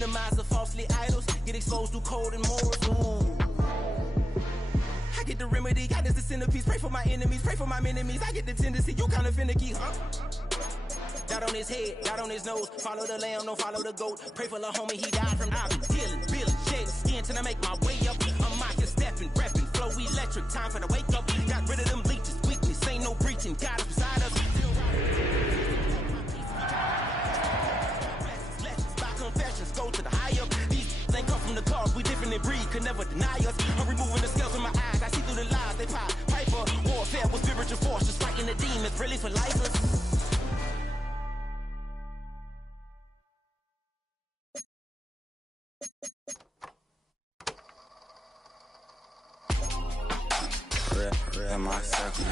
Demise of falsely idols, get exposed to cold and morals. Ooh. I get the remedy, God is the centerpiece. Pray for my enemies, pray for my enemies. I get the tendency, you kinda finicky, huh? Dot on his head, dot on his nose. Follow the lamb, don't follow the goat. Pray for the homie, he died from Ivy. Dealing, building, shedding skin till I make my way up. I'm mocking, stepping, repping, flow electric. Time for the wake up. Got rid of them leeches, weakness, ain't no breaching. God is beside us. Confessions go to the high up. These ain't come from the cars, we different in breed, could never deny us. I'm removing the scales from my eyes, I see through the lies they pop. Piper, warfare with spiritual forces, fighting the demons, really for life. In my circle.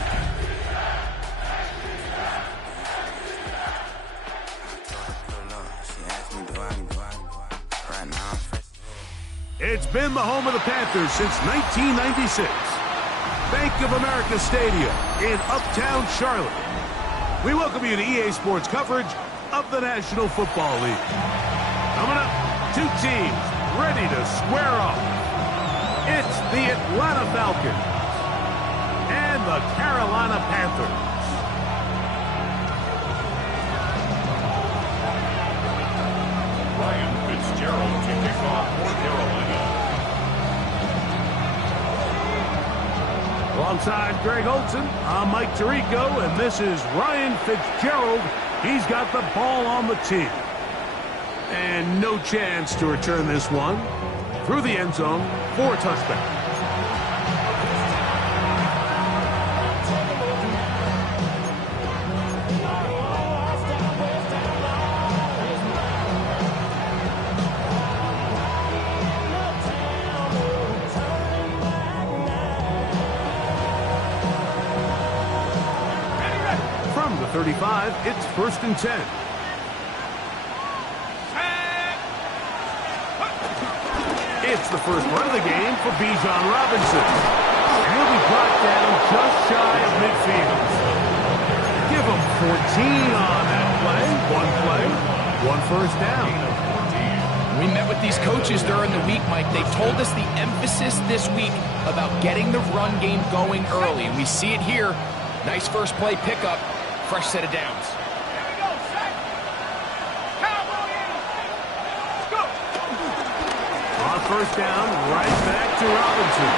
It's been the home of the Panthers since 1996. Bank of America Stadium in Uptown Charlotte. We welcome you to EA Sports coverage of the National Football League. Coming up, two teams ready to square off. It's the Atlanta Falcons and the Carolina Panthers. Ryan Fitzgerald to kick off for Carolina. Alongside Greg Olson, I'm Mike Tirico, and this is Ryan Fitzgerald. He's got the ball on the tee. And no chance to return this one through the end zone for a touchdown. From the 35, it's 1st and 10. It's the first run of the game for Bijan Robinson. He'll be brought down just shy of midfield. Give him 14 on that play. One first down. We met with these coaches during the week, Mike. They told us the emphasis this week about getting the run game going early. And we see it here. Nice first play pickup. Fresh set of downs. On first down, right back to Robinson.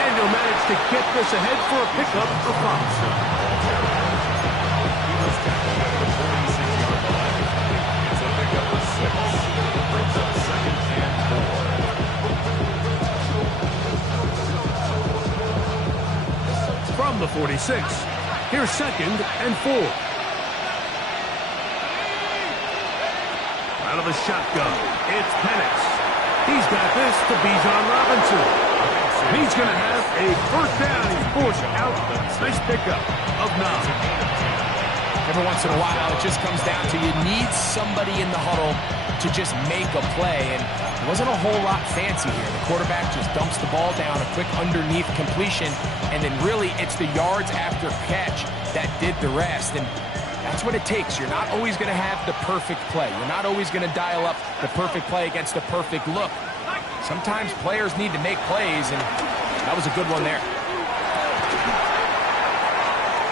And he'll manage to get this ahead for a pickup for Robinson. He was tackled at the 46-yard line. It's a pickup of 6. Brings up 2nd and 4. From the 46, here's 2nd and 4. Out of the shotgun, it's Penix. He's got this to Bijan Robinson. He's going to have a first down. He's forced out. Nice pickup of 9. Every once in a while, it just comes down to you need somebody in the huddle to just make a play. And it wasn't a whole lot fancy here. The quarterback just dumps the ball down, a quick underneath completion, and then really it's the yards after catch that did the rest. And that's what it takes. You're not always going to have the perfect play. You're not always going to dial up the perfect play against the perfect look. Sometimes players need to make plays, and that was a good one there.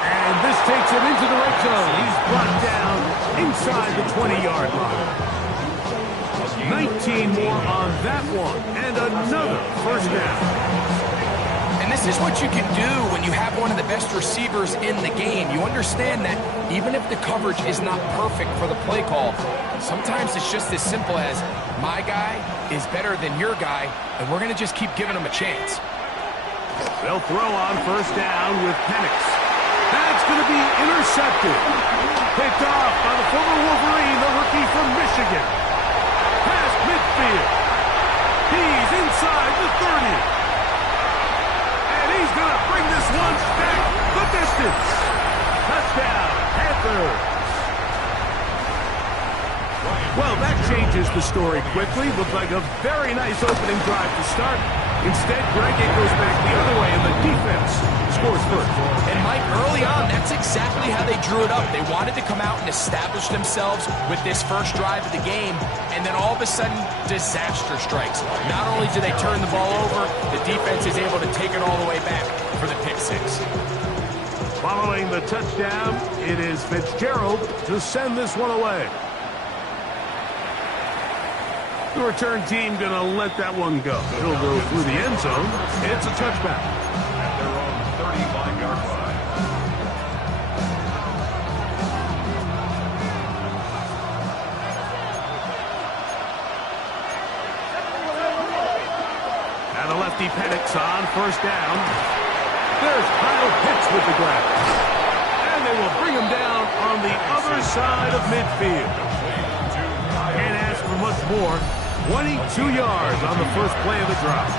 And this takes him into the red zone. He's brought down inside the 20-yard line. 19 more on that one, and another first down. And this is what you can do when you have one of the best receivers in the game. You understand that even if the coverage is not perfect for the play call, sometimes it's just as simple as my guy is better than your guy, and we're going to just keep giving him a chance. They'll throw on first down with Penix. That's going to be intercepted. Picked off by the former Wolverine, the rookie from Michigan. Past midfield. He's inside the 30. He's going to bring this one back the distance. Touchdown, Panthers. Ryan Well, that changes the story quickly. Looked like a very nice opening drive to start. Instead, Greg, it goes back the other way, and the defense scores first. And Mike, early on, that's exactly how they drew it up. They wanted to come out and establish themselves with this first drive of the game, and then all of a sudden, disaster strikes. Not only do they turn the ball over, the defense is able to take it all the way back for the pick six. Following the touchdown, it is Fitzgerald to send this one away. The return team going to let that one go. It'll go through the end zone. It's a touchback. At their own 35-yard line. Now the lefty Penix on first down. There's Kyle Pitts with the grab. And they will bring him down on the other side of midfield. Can't ask for much more. 22 yards on the first play of the drive.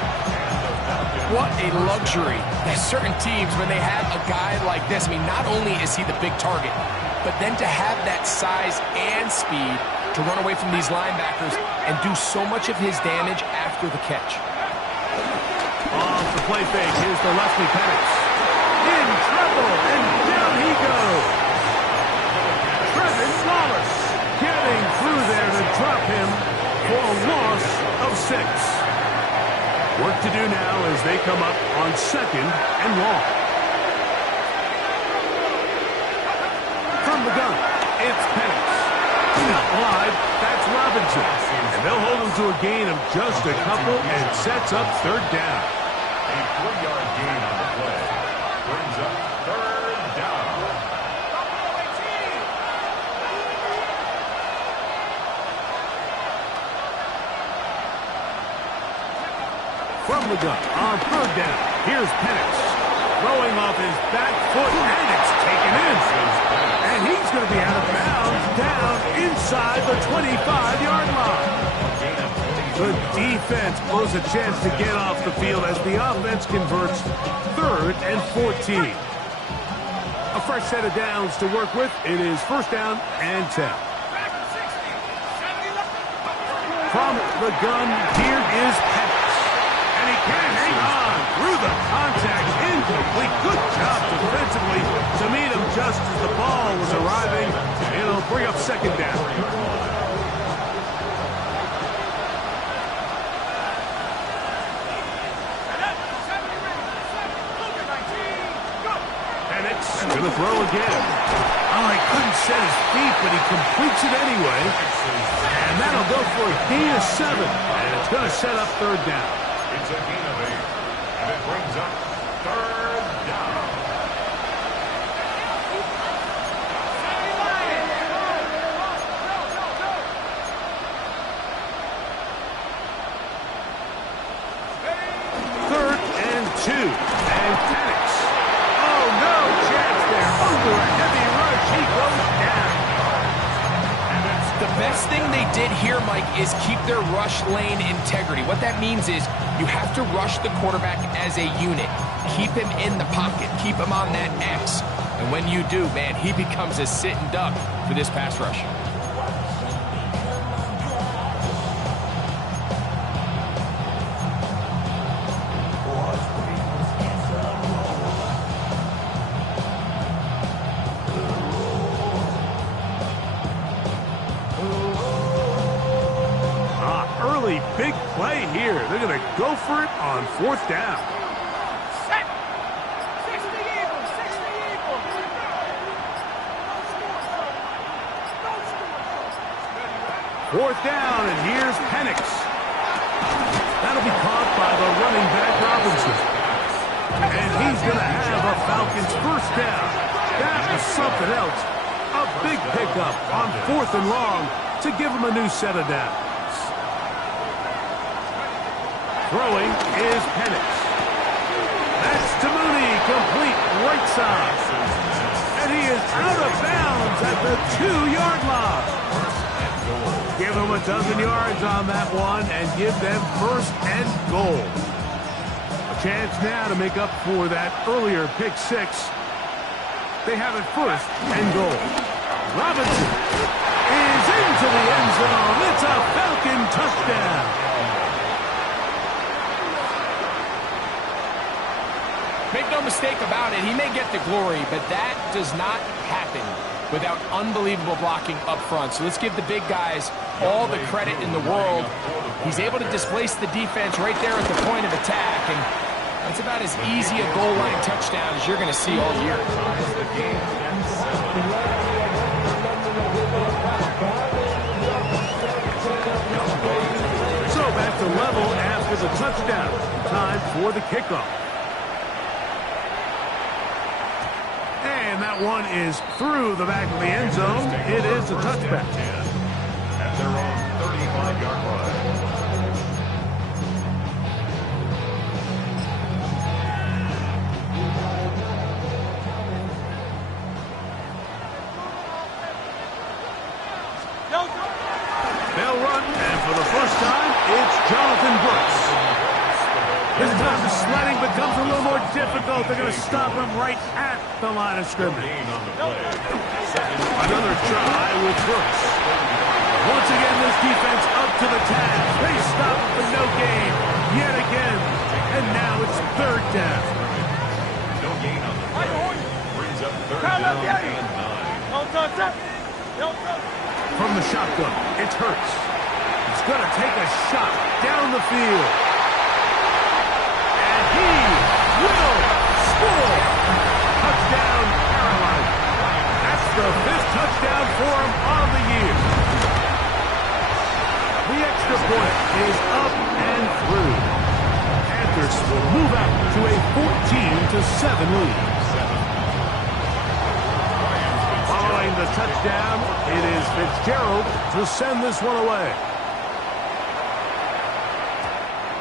What a luxury. There's certain teams, when they have a guy like this, I mean, not only is he the big target, but then to have that size and speed to run away from these linebackers and do so much of his damage after the catch. Off the play fake, here's the lefty Penix. In trouble, and down he goes. Trevin Wallace getting through there to drop him for a loss of 6. Work to do now as they come up on 2nd and long. From the gun, it's Penix. Out wide, that's Robinson. And they'll hold him to a gain of just a couple and sets up 3rd down. A 4-yard gain on the play. Brings up 3rd down. From the gun, on 3rd down, here's Penix. Throwing off his back foot, and it's taken in. And he's going to be out of bounds, down inside the 25-yard line. The defense blows a chance to get off the field as the offense converts 3rd and 14. A fresh set of downs to work with. It is 1st down and 10. From the gun, here is Penix. And he can hang on through the contact. Incomplete. Good job defensively to meet him just as the ball was arriving. It'll bring up 2nd down. Penix to the throw again. Oh, he couldn't set his feet, but he completes it anyway. And that'll go for a gain of 7. And it's going to set up 3rd down. It's a gain of 8, and it brings up 3rd down. Third and 2, and Penix. Oh, no chance there. Under a heavy rush, he goes down. The best thing they did here, Mike, is keep their rush lane integrity. What that means is you have to rush the quarterback as a unit. Keep him in the pocket. Keep him on that X. And when you do, man, he becomes a sitting duck for this pass rush. Big play here. They're going to go for it on 4th down. Set. 60 Eagles. 60 Eagles. 4th down, and here's Penix. That'll be caught by the running back Robinson. And he's going to have a Falcons 1st down. That was something else. A big pickup on 4th and long to give him a new set of downs. Throwing is Penix. That's to Mooney, complete right side. And he is out of bounds at the 2-yard line. Give them a dozen yards on that one and give them 1st and goal. A chance now to make up for that earlier pick 6. They have it 1st and goal. Robinson. is into the end zone. It's a Falcon touchdown. Make no mistake about it, he may get the glory, but that does not happen without unbelievable blocking up front. So let's give the big guys all the credit in the world. He's able to displace the defense right there at the point of attack, and that's about as easy a goal line touchdown as you're going to see all year. So back to level after the touchdown. Time for the kickoff. And that one is through the back of the end zone. It is a touchback. At their own 35-yard line. They'll run, and for the first time, it's Jonathan Brooks. This time the sledding becomes a little more difficult. They're going to stop him right at the line of scrimmage. Another try with Brooks. Once again, this defense up to the task. They stop him for no gain yet again. And now it's third down. No gain on the play. Brings up third down and 9. From the shotgun, it's Hurts. He's going to take a shot down the field. And he will score. Touchdown, Carolina. That's the 5th touchdown for him on the year. The extra point is up and through. Panthers will move out to a 14-7 lead. Following the touchdown, it is Fitzgerald to send this one away.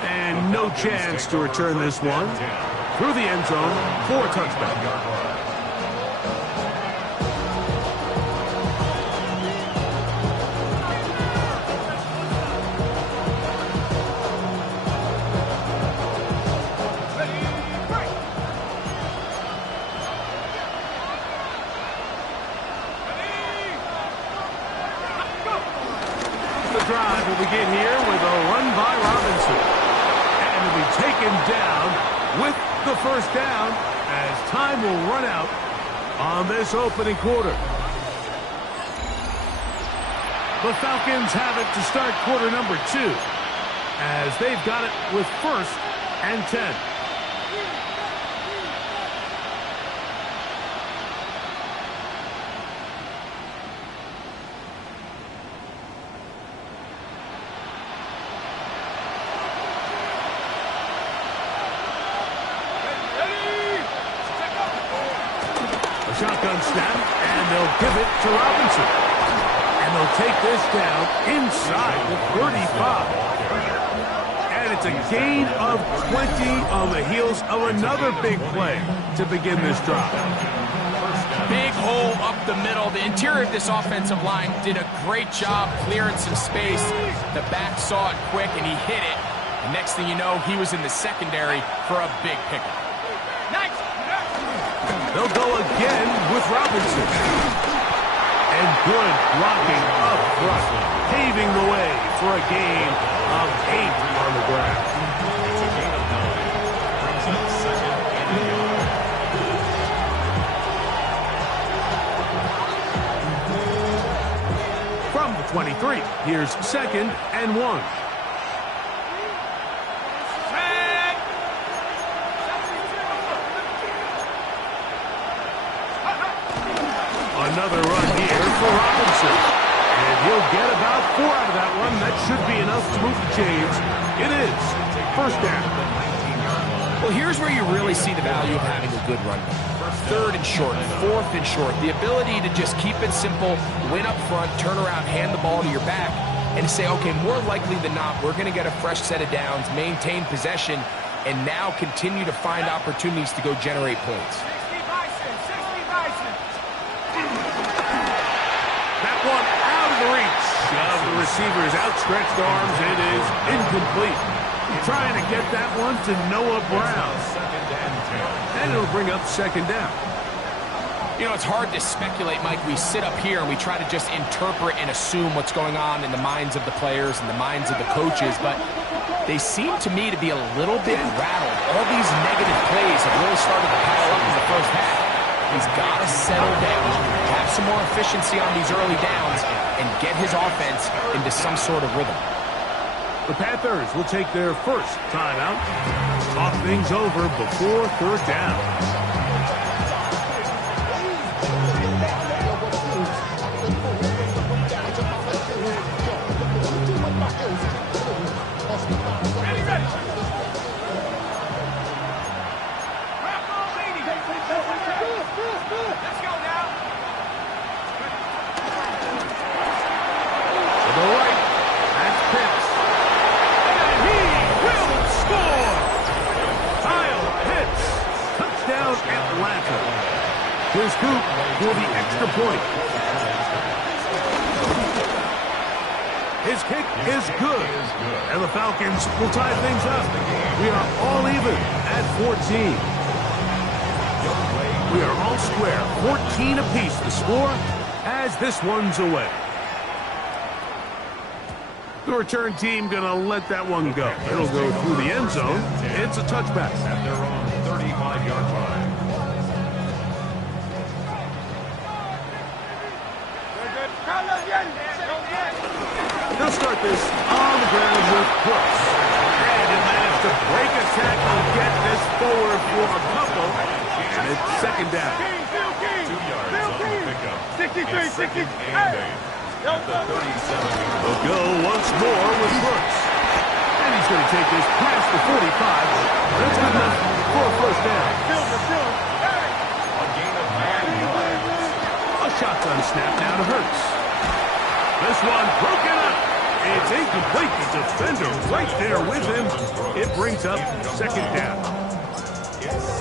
And no chance to return this one through the end zone for a touchback. Drive will begin here with a run by Robinson. And will be taken down with the first down as time will run out on this opening quarter. The Falcons have it to start quarter number 2 as they've got it with 1st and 10. Shotgun snap, and they'll give it to Robinson. And they'll take this down inside the 35. And it's a gain of 20 on the heels of another big play to begin this drive. Big hole up the middle. The interior of this offensive line did a great job clearing some space. The back saw it quick, and he hit it. And next thing you know, he was in the secondary for a big pickup. They'll go again with Robinson. And good blocking up front, paving the way for a gain of 8 on the ground. It's a gain of 9. Brings up 2nd and 1. From the 23, here's 2nd and 1. Another run here for Robinson. And he'll get about 4 out of that one. That should be enough to move the chains. It is. First down. Well, here's where you really see the value of having a good run. 3rd and short, 4th and short. The ability to just keep it simple, win up front, turn around, hand the ball to your back, and say, okay, more likely than not, we're going to get a fresh set of downs, maintain possession, and now continue to find opportunities to go generate points. One out of the reach of the receiver's outstretched arms. It is incomplete. Trying to get that one to Noah Brown. And it'll bring up 2nd down. You know, it's hard to speculate, Mike. We sit up here and we try to just interpret and assume what's going on in the minds of the players and the minds of the coaches, but they seem to me to be a little bit rattled. All these negative plays have really started to pile up in the first half. He's got to settle down, have some more efficiency on these early downs, and get his offense into some sort of rhythm. The Panthers will take their first timeout. Talk things over before third down. Here's Coop for the extra point. His kick is good. And the Falcons will tie things up. We are all even at 14. We are all square. 14 apiece the score as this one's away. The return team going to let that one go. It'll go through the end zone. It's a touchback. At their own 35-yard line. They'll start this on the ground with Brooks. And he'll manage to break a tackle, get this forward for a couple. And it's second down. 2 yards on the pickup. 63, 60. At the 37. They'll go once more with Brooks. And he's going to take this past the 45. That's good enough for a first down. A gain of 9 yards. A shotgun snap now to Hurts. This one broken up. It's incomplete. The defender right there with him. It brings up second down.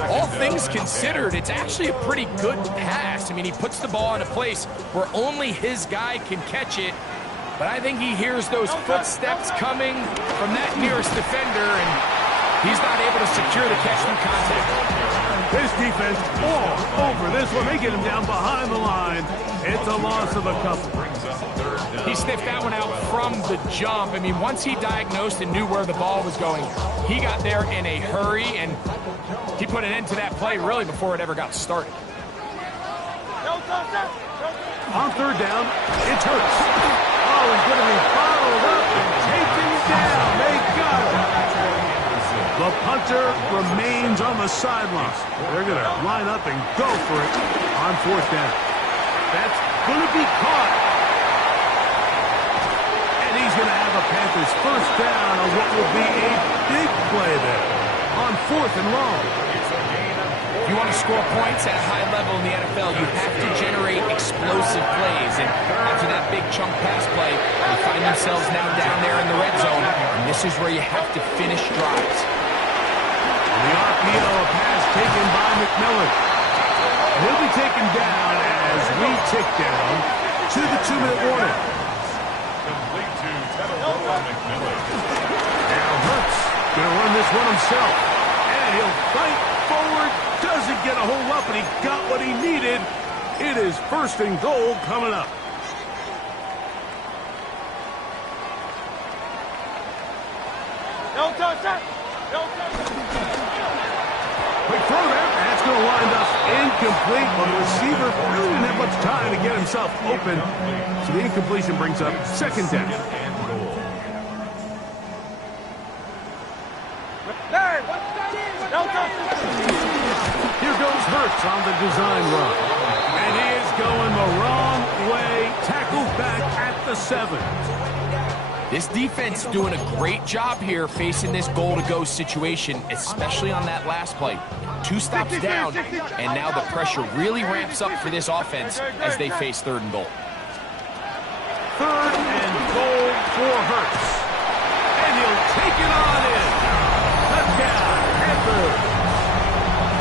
All things considered, it's actually a pretty good pass. I mean, he puts the ball in a place where only his guy can catch it. But I think he hears those footsteps coming from that nearest defender, and he's not able to secure the catch through contact. This defense all over this one. They get him down behind the line. It's a loss of a couple. He sniffed that one out from the jump. I mean, once he diagnosed and knew where the ball was going, he got there in a hurry, and he put an end to that play really before it ever got started. On third down, it's Hurts. Oh, he's going to be followed up and taken down. They got him. The punter remains on the sideline. They're going to line up and go for it on fourth down. That's going to be caught. And he's going to have a Panthers first down on what will be a big play there on fourth and long. If you want to score points at a high level in the NFL, you have to generate explosive plays. And after that big chunk pass play, they find themselves now down there in the red zone. And this is where you have to finish drives. The RPO pass taken by McMillan. He'll be taken down as we tick down to the 2-minute warning. Complete to McMillan. Now Hurts going to run this one himself. And he'll fight forward. Doesn't get a hold up, but he got what he needed. It is first and goal coming up. Quick throw there. That's going to wind up incomplete. But the receiver really didn't have much time to get himself open. So the incompletion brings up second down. Here goes Hurts on the design run. And he is going the wrong way. Tackled back at the 7. This defense doing a great job here facing this goal-to-go situation, especially on that last play. 2 stops down, and now the pressure really ramps up for this offense as they face third and goal. Third and goal for Hurts. And he'll take it on in. Touchdown, Panthers.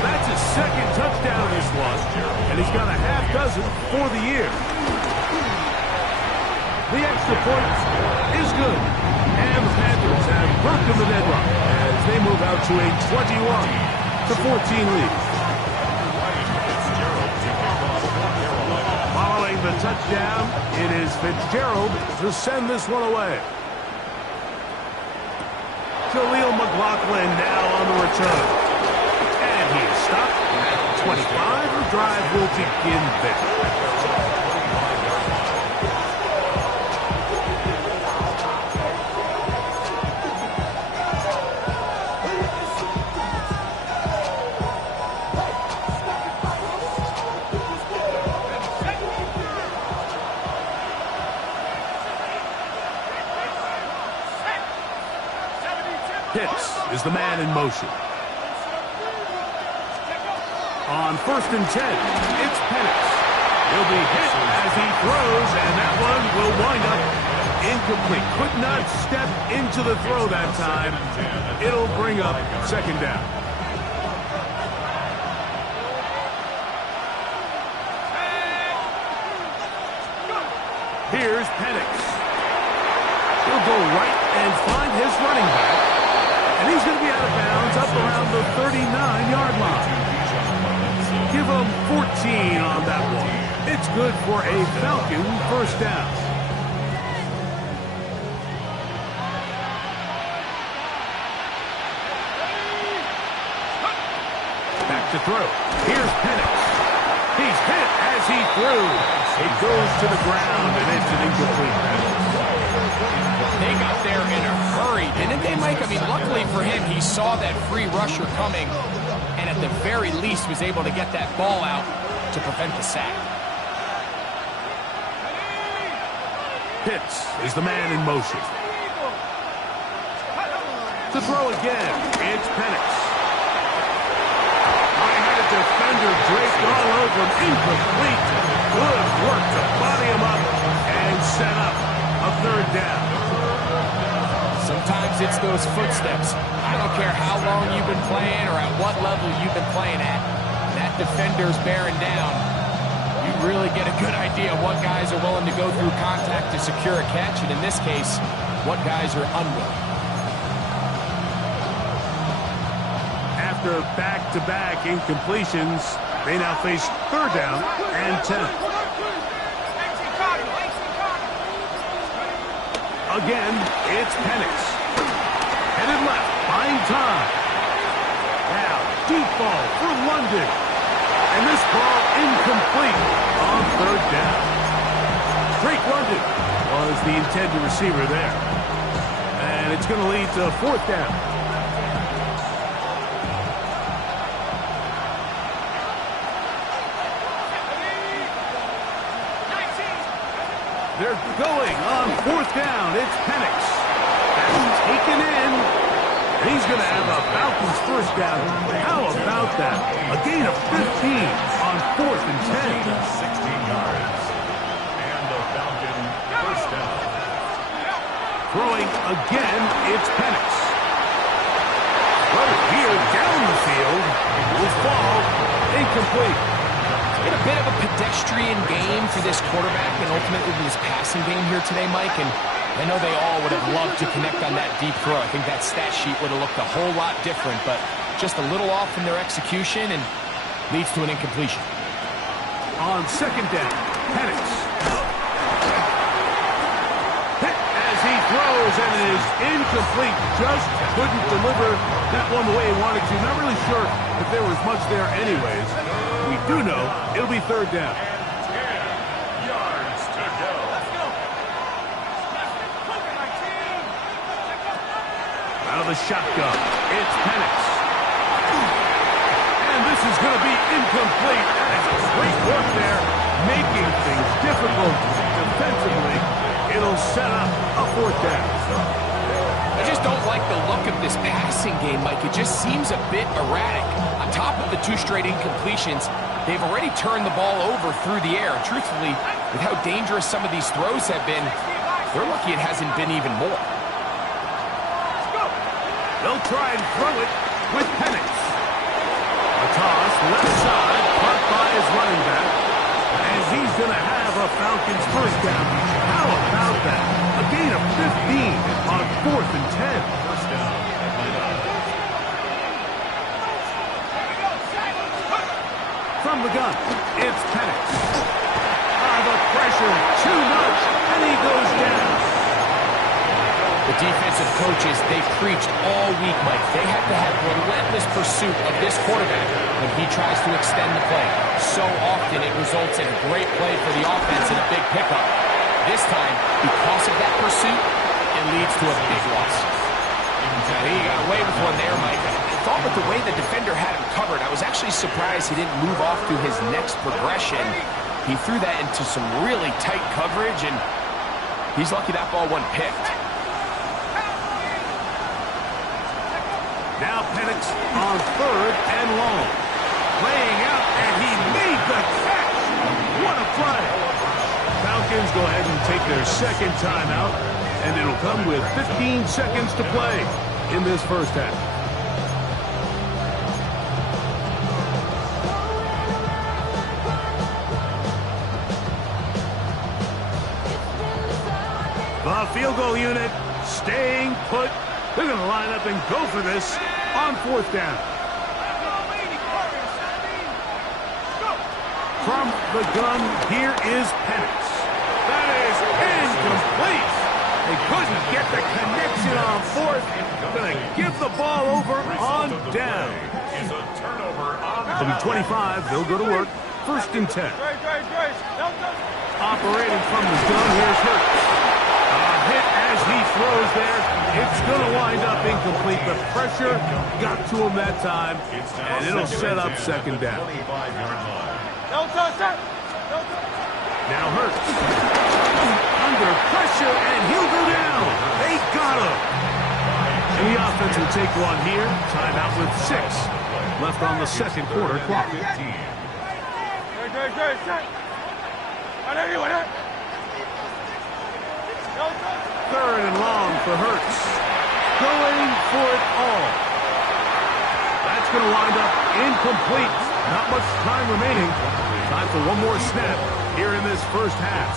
That's his second touchdown this one, and he's got a half dozen for the year. The extra point is good, and the Panthers have broken the deadlock as they move out to a 21-14 lead. down. It is Fitzgerald to send this one away. Jaleel McLaughlin now on the return. And he is stopped at 25. The drive will begin there. Pitts is the man in motion. On 1st and 10, it's Penix. He'll be hit as he throws, and that one will wind up incomplete. Could not step into the throw that time. It'll bring up 2nd down. Here's Penix. He'll go right and find his running back. And he's going to be out of bounds up around the 39-yard line. Give him 14 on that one. It's good for a Falcon 1st down. Back to throw. Here's Penix. He's hit as he threw. It goes to the ground, and it's an incomplete pass. They got there in a hurry, didn't they, Mike? I mean, luckily for him, he saw that free rusher coming, and at the very least was able to get that ball out to prevent the sack. Pitts is the man in motion. To throw again, it's Penix. I had a defender draped all over him, incomplete. Good work to body him up and set up a 3rd down. Sometimes it's those footsteps. I don't care how long you've been playing or at what level you've been playing at. That defender's bearing down. You really get a good idea of what guys are willing to go through contact to secure a catch, and in this case, what guys are unwilling. After back-to-back incompletions, they now face 3rd down and 10. Again, it's Penix. Headed left, buying time. Now, deep ball for London. And this ball incomplete on 3rd down. Drake London was the intended receiver there. And it's going to lead to 4th down. They're going on 4th down. It's Penix. That's taken in. And he's going to have a Falcons 1st down. How about that? A gain of 15 on 4th and 10. 16 yards. And the Falcon 1st down. Throwing again, it's Penix. Right here down the field. Will fall incomplete. It's been a bit of a pedestrian game for this quarterback and ultimately this passing game here today, Mike. And I know they all would have loved to connect on that deep throw. I think that stat sheet would have looked a whole lot different, but just a little off in their execution and leads to an incompletion. On 2nd down, Penix. Hit as he throws, and it is incomplete. Just couldn't deliver that one the way he wanted to. Not really sure if there was much there anyways. We do know it'll be 3rd down. 10 yards to go. Out of the shotgun, it's Penix. And this is going to be incomplete. That's great work there, making things difficult defensively. It'll set up a 4th down. I just don't like the look of this passing game, Mike. It just seems a bit erratic. On top of the 2 straight incompletions, they've already turned the ball over through the air. Truthfully, with how dangerous some of these throws have been, they're lucky it hasn't been even more. They'll try and throw it with Penix. A toss left side, caught by his running back. And he's going to have a Falcons 1st down. How about that? A gain of 15 on 4th and 10. 1st down. From the gun, it's Penix. The pressure pressure too much, and he goes down. The defensive coaches, they preached all week, Mike. They have to have relentless pursuit of this quarterback when he tries to extend the play. So often it results in a great play for the offense and a big pickup. This time, because of that pursuit, it leads to a big loss. I think he got away with one there, Mike. I thought with the way the defender had him covered, I was actually surprised he didn't move off to his next progression. He threw that into some really tight coverage, and he's lucky that ball wasn't picked. Now Penix on 3rd and long. Laying out, and he made the catch. What a play. Falcons go ahead and take their second timeout, and it'll come with 15 seconds to play in this first half. The field goal unit staying put. They're going to line up and go for this on 4th down. From the gun, here is Penix. That is incomplete. They couldn't get the connection on 4th. Going to give the ball over on down. It'll be 25. They'll go to work. 1st and 10. Operating from the gun, here's Hurts. Hit as he throws there. It's going to wind up incomplete. The pressure got to him that time, and it'll set up 2nd down. Now Hurts. Under pressure, and he'll go down. They got him. And the offense will take one here. Timeout with 6 left on the 2nd quarter clock. 3rd and long for Hurts. Going for it all. That's going to wind up incomplete. Not much time remaining. Time for one more snap here in this first half.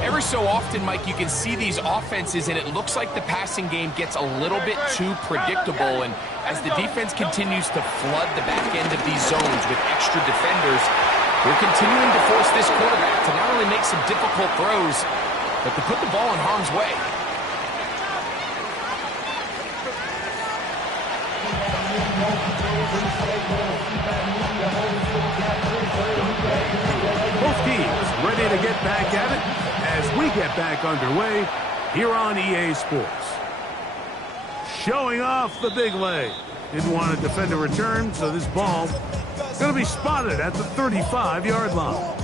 Every so often, Mike, you can see these offenses, and it looks like the passing game gets a little bit too predictable. And as the defense continues to flood the back end of these zones with extra defenders, they're continuing to force this quarterback to not only make some difficult throws, but to put the ball in harm's way. Both teams ready to get back at it as we get back underway here on EA Sports. Showing off the big leg. Didn't want to defend a return, so this ball is going to be spotted at the 35-yard line.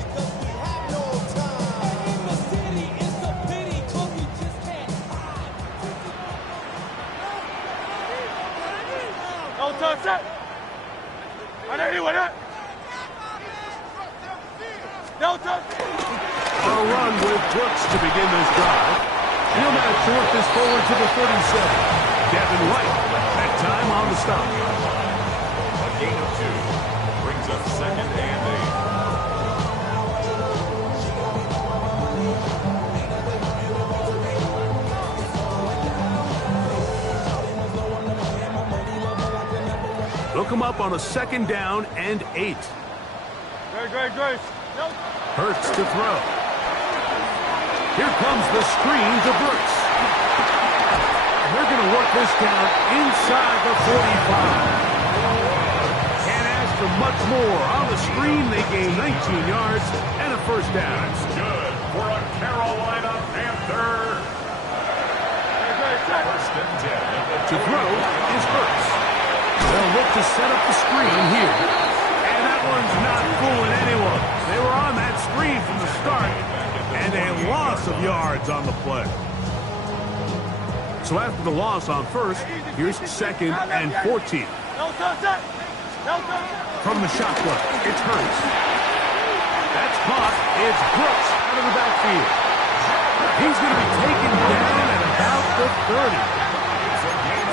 A run with Brooks to begin this drive. He'll now short this forward to the 37. Devin White, that time on the stop. A gain of 2 brings us 2nd and 8. They'll come up on a 2nd down and 8. Hurts to throw. Here comes the screen to Brooks. They're going to work this down inside the 45. Can't ask for much more. On the screen, they gain 19 yards and a 1st down. That's good for a Carolina Panther. 1st and 10. To throw is Hurts. They'll look to set up the screen here. And that one's not fooling anyone. They were on that screen from the start, and a loss of yards on the play. So after the loss on 1st, here's 2nd and 14. From the shotgun, it's Hurts. That's caught. It's Brooks out of the backfield. He's going to be taken down at about the 30.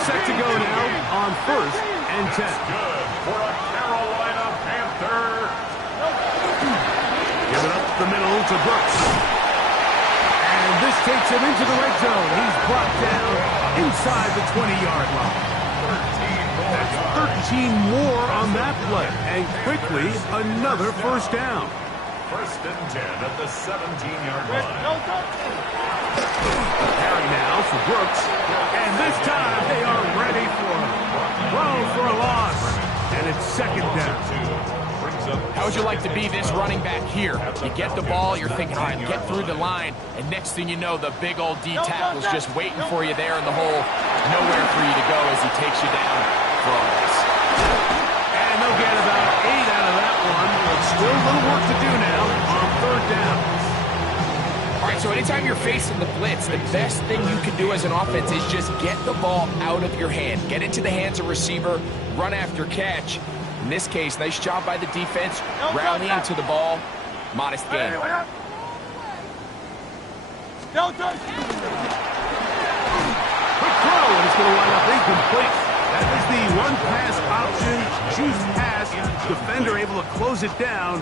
Set to go now on 1st and 10. Good for a Carolina Panther. Give it up the middle to Brooks. And this takes him into the red zone. He's brought down inside the 20-yard line. 13 more on that play. And quickly, another 1st down. First and 10 at the 17-yard line. Carry now for Brooks. And this time they are ready for him. Throw for a loss. And it's second down. How would you like to be this running back here? You get the ball, you're thinking, all right, get through the line, and next thing you know, the big old D tackle's just waiting for you there in the hole. Nowhere for you to go as he takes you down for a loss. And they'll get about 8 out of that one, but still a little work to do now on third down. All right, so anytime you're facing the blitz, the best thing you can do as an offense is just get the ball out of your hand. Get it to the hands of receiver, run after catch. In this case, nice job by the defense, rallying to the ball. Modest gain. Quick throw, and it's going to wind up incomplete. That is the one-pass option, choose pass. Defender able to close it down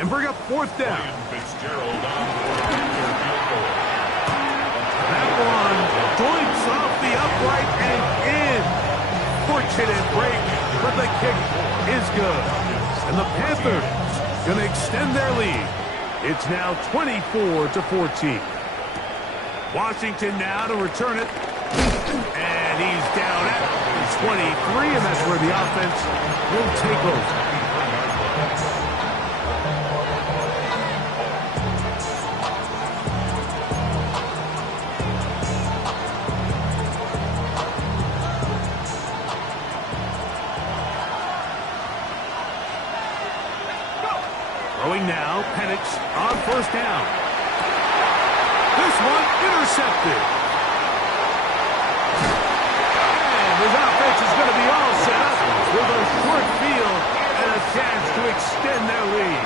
and bring up fourth down. That one joints off the upright and in. Fortunate break, but the kick is good. And the Panthers going to extend their lead. It's now 24-14. Washington now to return it. And he's down at 23, and that's where the offense will take over. Throwing now, Penix on first down. This one intercepted. And his offense is going to be all set up with a short field and a chance to extend their lead.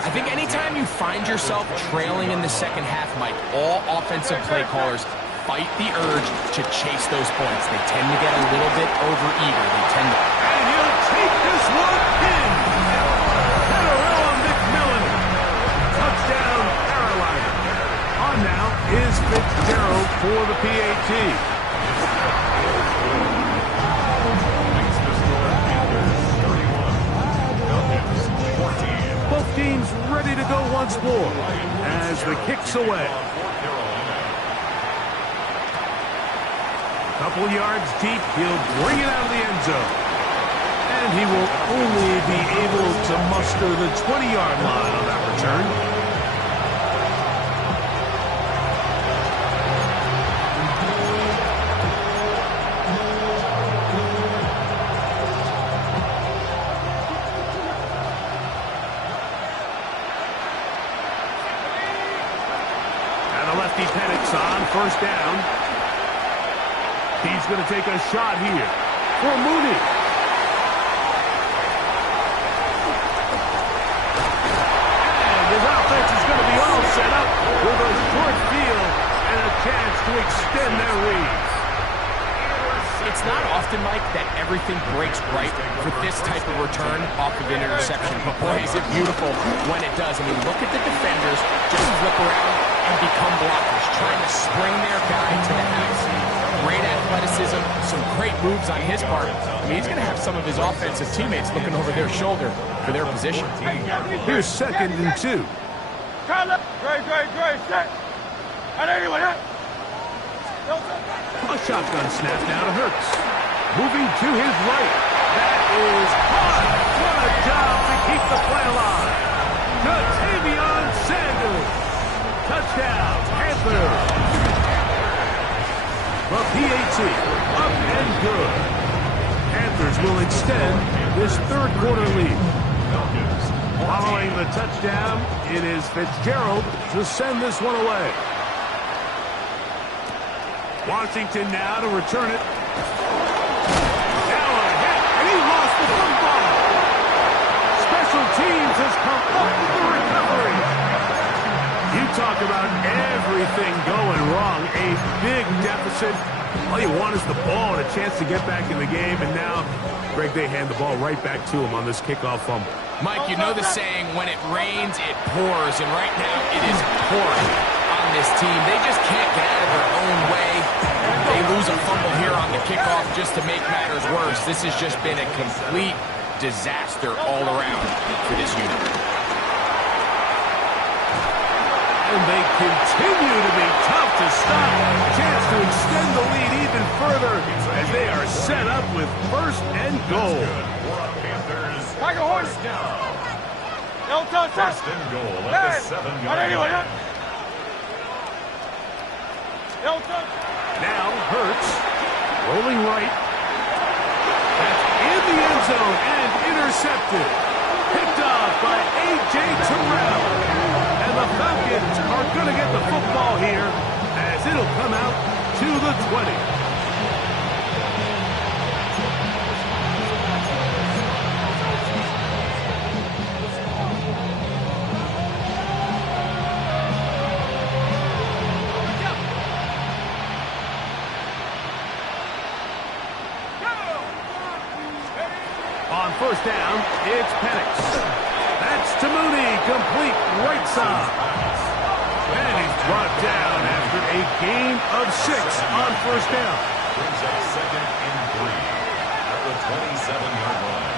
I think anytime you find yourself trailing in the second half, Mike, all offensive play callers fight the urge to chase those points. They tend to get a little bit overeager. They tend to... And he'll take this one in. Touchdown, Carolina. On now is Fitzgerald for the PAT. Both teams ready to go once more as the kick's away. A couple yards deep, he'll bring it out of the end zone. And he will only be able to muster the 20-yard line on that return. And the lefty Penix on first down. He's going to take a shot here for Mooney. Set up with a short field and a chance to extend their lead. It's not often, Mike, that everything breaks right for this type of return off of an interception. But boy, is it beautiful when it does. I mean, look at the defenders just flip around and become blockers, trying to spring their guy to the house. Great athleticism, some great moves on his part. I mean, he's going to have some of his offensive teammates looking over their shoulder for their position. Here's second and 2. Set. And anyone, a shotgun snap now to Hurts. Moving to his right. That is caught. What a job to keep the play alive. Ja'Tavion Sanders. Touchdown, Panthers. The PAT up and good. Panthers will extend this third quarter lead. Following the touchdown, it is Fitzgerald to send this one away. Washington now to return it. Now a hit, and he lost the football. Special teams has come up with the recovery. You talk about everything going wrong. A big deficit. All you want is the ball and a chance to get back in the game, and now, Greg, they hand the ball right back to him on this kickoff fumble. Mike, you know the saying, when it rains, it pours, and right now it is pouring on this team. They just can't get out of their own way. They lose a fumble here on the kickoff just to make matters worse. This has just been a complete disaster all around for this unit. And they continue to be tough to stop. Chance to extend the lead even further as they are set up with first and goal. Tiger Horse. First and goal at the 7-yard line. Now Hurts, rolling right. That's in the end zone and intercepted. Picked off by A.J. Terrell. And the Falcons are going to get the football here as it'll come out to the 20. On first down, it's Penix. That's to Mooney, complete right side. And he's brought down after a gain of 6 on first down. Brings up 2nd and 3 at the 27-yard line.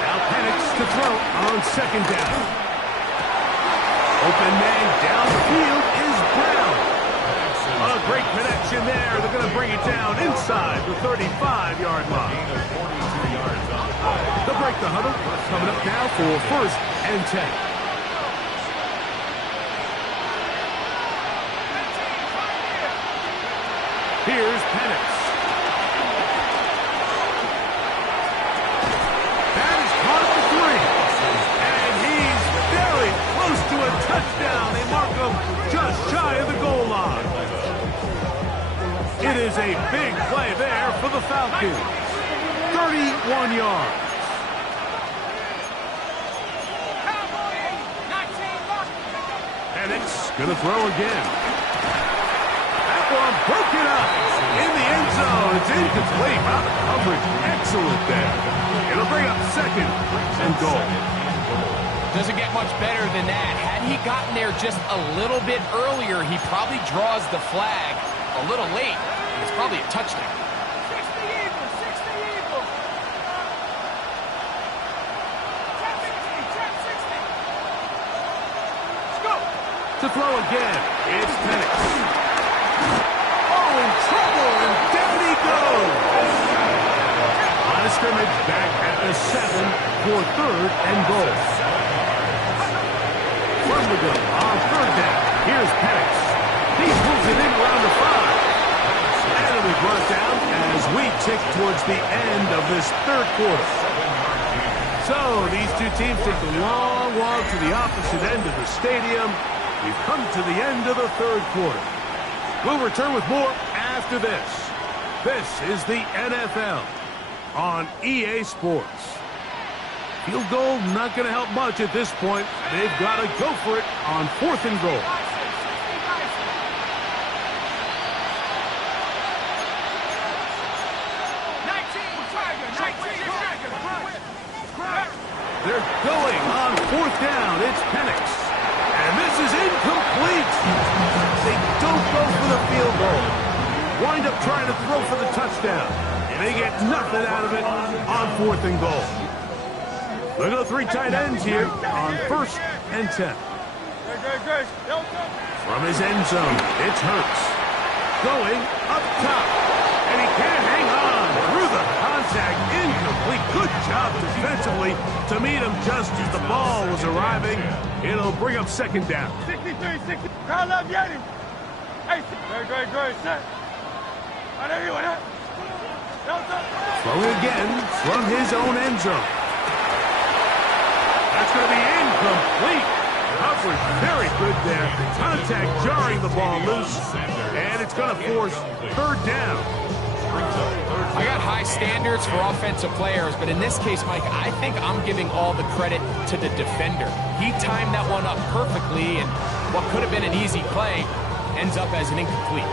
Now Penix to throw on 2nd down. Open man downfield is Brown. A great connection there. They're going to bring it down inside the 35-yard line. They'll break the huddle. Coming up now for 1st and 10. Here's Penix. That is caught for 3. And he's very close to a touchdown. They mark him just shy of the goal line. It is a big play there for the Falcons. 31 yards. Penix gonna throw again. That one broken up in the end zone. It's incomplete. Wow, the coverage excellent there. It'll bring up 2nd and goal. Doesn't get much better than that. Had he gotten there just a little bit earlier, he probably draws the flag a little late. It's probably a touchdown. To throw again, it's Penix. Oh, in trouble, and down he goes. Line of scrimmage back at the 7 for 3rd and goal. From the gun on 3rd down, here's Penix. He pulls it in around the 5. And it'll be brought down as we tick towards the end of this 3rd quarter. So, these two teams take the long walk to the opposite end of the stadium. We've come to the end of the 3rd quarter. We'll return with more after this. This is the NFL on EA Sports. Field goal not going to help much at this point. They've got to go for it on 4th and goal. They're going on 4th down. It's Penix. And this is incomplete. They don't go for the field goal. Wind up trying to throw for the touchdown. They get nothing out of it on 4th and goal. Look at the 3 tight ends here on 1st and 10. From his end zone, it's Hurts. Going up top. And he can't hang on through the contact. Incomplete. Good job defensively to meet him just as the ball was arriving. It'll bring up 2nd down. 63, 60. Crowd love Yeti. Hey, good, set. Throwing again from his own end zone. That's going to be incomplete. Coverage very good there. Contact jarring the ball loose. And it's going to force 3rd down. I got high standards for offensive players, but in this case, Mike, I think I'm giving all the credit to the defender. He timed that one up perfectly, and what could have been an easy play ends up as an incomplete.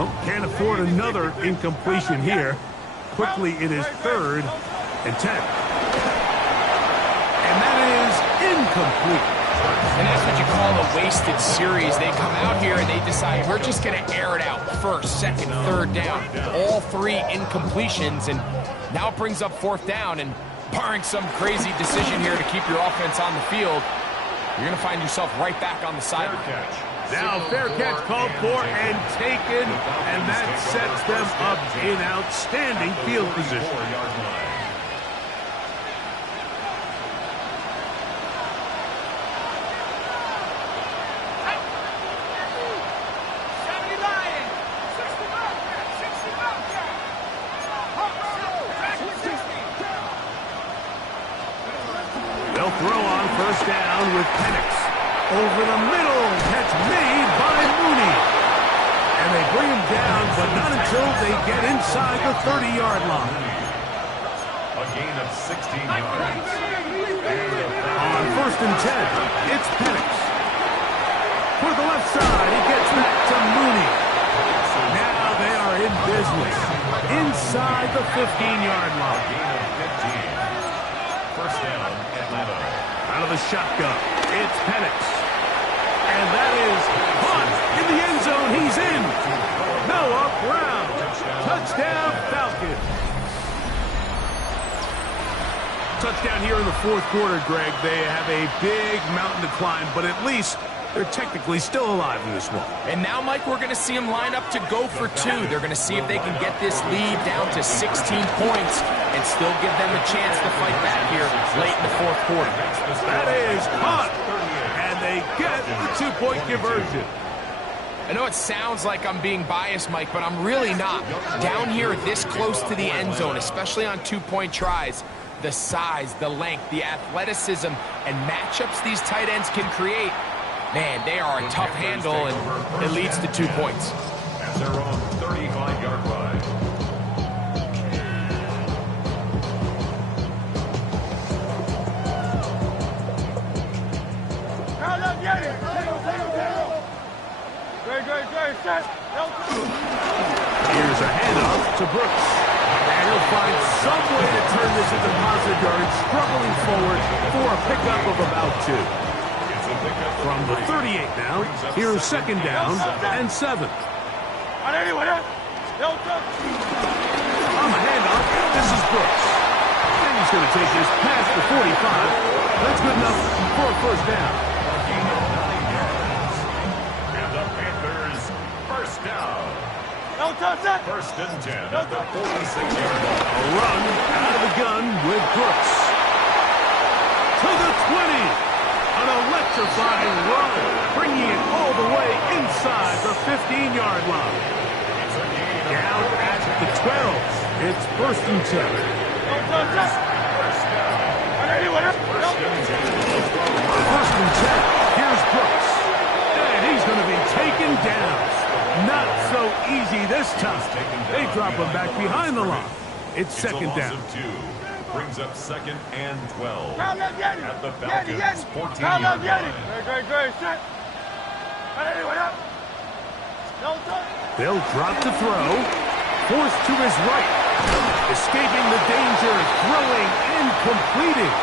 Oh, can't afford another incompletion here. Quickly, it is 3rd and 10. And that is incomplete. And that's what you call a wasted series. They come out here and they decide we're just going to air it out 1st, 2nd, 3rd down. All 3 incompletions, and now it brings up 4th down. And barring some crazy decision here to keep your offense on the field, you're going to find yourself right back on the sideline. Now fair catch called for and taken, and that sets them up in outstanding field position. They'll throw on first down with Penix. Over the middle, catch made by Mooney. And they bring him down, but not until they get inside the 30-yard line. A gain of 16 yards. On first and 10, it's Penix. For the left side, he gets back to Mooney. Now they are in business. Inside the 15-yard line. Gain of 15. First down, Atlanta. Out of the shotgun, it's Penix. And that is caught in the end zone. He's in. Noah Brown. Touchdown, Falcons. Touchdown here in the fourth quarter, Greg. They have a big mountain to climb, but at least they're technically still alive in this one. And now, Mike, we're going to see them line up to go for two. They're going to see if they can get this lead down to 16 points and still give them a chance to fight back here late in the fourth quarter. That is caught. They get the two-point conversion. I know it sounds like I'm being biased, Mike, but I'm really not. Down here this close to the end zone, especially on two-point tries, the size, the length, the athleticism, and matchups these tight ends can create, man, they are a tough handle, and it leads to 2 points. At their own 35-yard line. Here's a handoff to Brooks. And he'll find some way to turn this into positive yardage, struggling forward for a pickup of about 2. From the 38 now, here's second down and 7. On the handoff, this is Brooks. And he's going to take this past the 45. That's good enough for a first down. First and 10 at the 46-yard line. A run out of the gun with Brooks. To the 20. An electrifying run, bringing it all the way inside the 15-yard line. Down at the 12. It's first and 10. First and 10. Here's Brooks. And he's going to be taken down. Not so easy this time. They drop him back behind the line. It's second down. Brings up second and 12. At the Falcons' 14-yard line. They'll drop to throw. Forced to his right. Escaping the danger. Throwing and completing.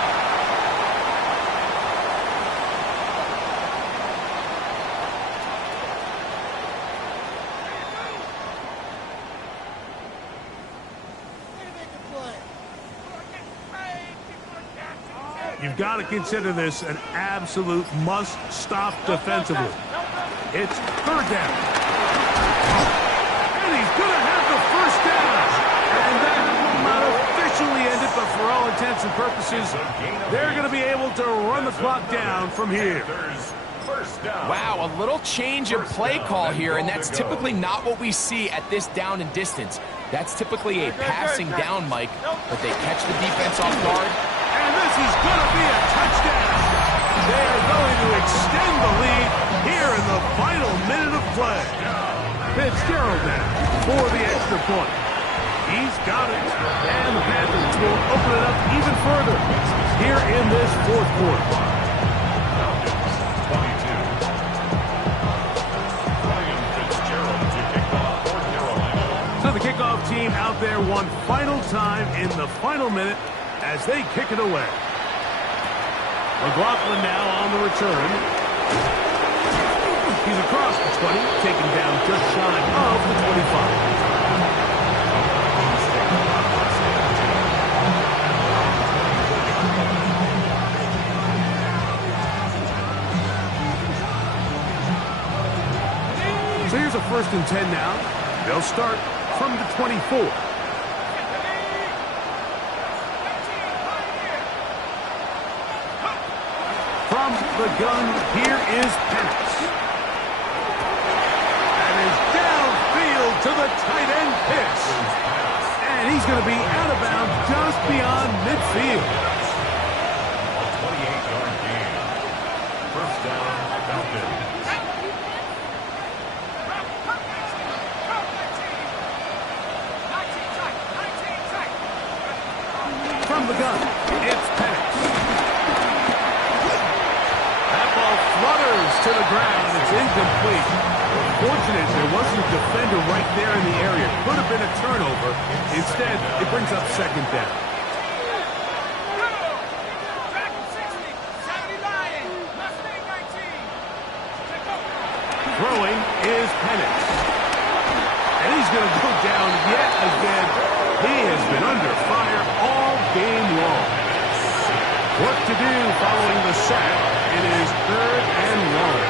You've got to consider this an absolute must-stop defensively. It's third down. And he's going to have the first down. And that will not officially end it, but for all intents and purposes, they're going to be able to run the clock down from here. Wow, a little change of play call here, and that's typically not what we see at this down and distance. That's typically a passing down, Mike, but they catch the defense off guard. And this is going to be a touchdown. They are going to extend the lead here in the final minute of play. Fitzgerald now for the extra point. He's got it. And the Panthers will open it up even further here in this fourth quarter. So the kickoff team out there one final time in the final minute as they kick it away. McLaughlin now on the return. He's across the 20, taken down just shy of the 25. first and 10 now. They'll start from the 24. From the gun, here is Penix. And is downfield to the tight end pitch. And he's going to be out of bounds just beyond midfield. A 28-yard gain. First down, Falcons. From the gun, it's Penix. That ball flutters to the ground. It's incomplete. Fortunate there wasn't a defender right there in the area. Could have been a turnover. Instead, it brings up second down. Throwing is Penix. And he's going to go down yet again. He has been under fire all game long. Work to do following the sack. It is 3rd and long.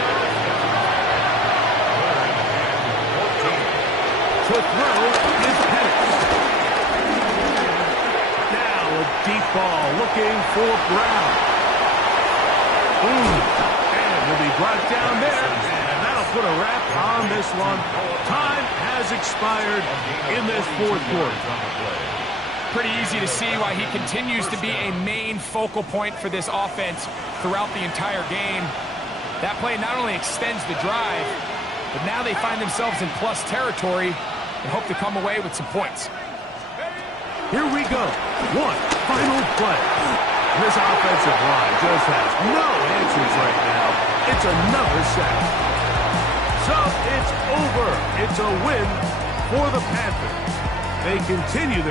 To throw is Penix. Now a deep ball looking for Brown. And will be brought down there. And that'll put a wrap on this one. Time has expired in this 4th quarter. Pretty easy to see why he continues to be a main focal point for this offense throughout the entire game. That play not only extends the drive, but now they find themselves in plus territory and hope to come away with some points. Here we go. One final play. This offensive line just has no answers right now. It's another sack. So it's over. It's a win for the Panthers. They continue their